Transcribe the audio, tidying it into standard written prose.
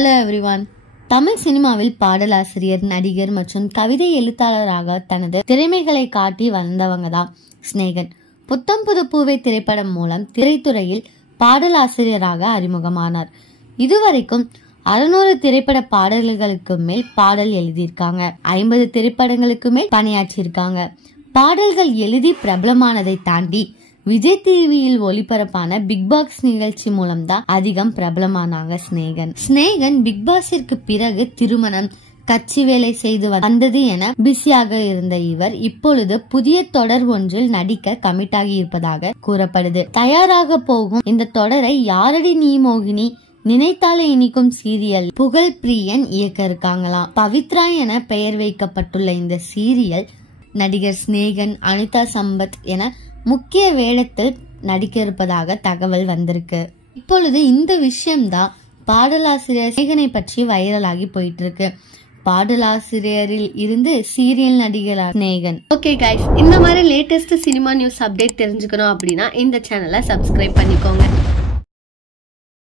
Hello everyone. Tamil சினிமாவில் பாடலாசிரியர், நடிகர் மற்றும் கவிதை எழுத்தாளராக தனது திறமைகளை காட்டி வந்தவங்க தான் ஸ்நேகன். புத்தம் புது பூவை திரைப்படம் மூலம் திரைத்துறையில் பாடலாசிரியராக அறிமுகமானார். இதுவரைக்கும் 600 திரைப்பட பாடல்களுக்கு மேல் பாடல் எழுதியிருக்காங்க. 50 திரைப்படங்களுக்கு மேல் பணியாற்றியிருக்காங்க. பாடல்கள் எழுதி பிரபலமானதை தாண்டி விஜய் டிவியில் ஒளிபரப்பான பிக் பாஸ் நிகழ்ச்சி மூலம் தான் அதிகம் பிரபலமானாங்க ஸ்நேகன் பிக் பாஸிற்கு பிறகு திருமணம், கட்சி வேலை செய்து வந்தது என பிஸியாக இருந்த இவர் இப்பொழுது புதிய தொடர் ஒன்றில் நடிக்க கமிட் ஆகி இருப்பதாக கூறப்படுது. தயாராக போகும் இந்த தொடரை யாரடி நீ மோகினி, நினைத்தாலே இனிக்கும் சீரியல் புகழ் பிரியன் இயக்க இருக்காங்களாம். பவித்ரா என பெயர் வைக்கப்பட்டுள்ள இந்த சீரியல் நடிகர் ஸ்நேகன், அனிதா சம்பத் என முக்கிய வேடத்தில் நடிக்க இருப்பதாக தகவல் வந்திருக்கு. இப்பொழுது இந்த விஷயம்தான் பாடலாசிரியர் ஸ்நேகனை பற்றி வைரலாகி போயிட்டு இருக்கு. பாடலாசிரியரில் இருந்து சீரியல் நடிகர் ஸ்நேகன். ஓகே கைஸ், இந்த மாதிரி லேட்டஸ்ட் சினிமா நியூஸ் அப்டேட் தெரிஞ்சுக்கணும் அப்படின்னா இந்த சேனலை சப்ஸ்கிரைப் பண்ணிக்கோங்க.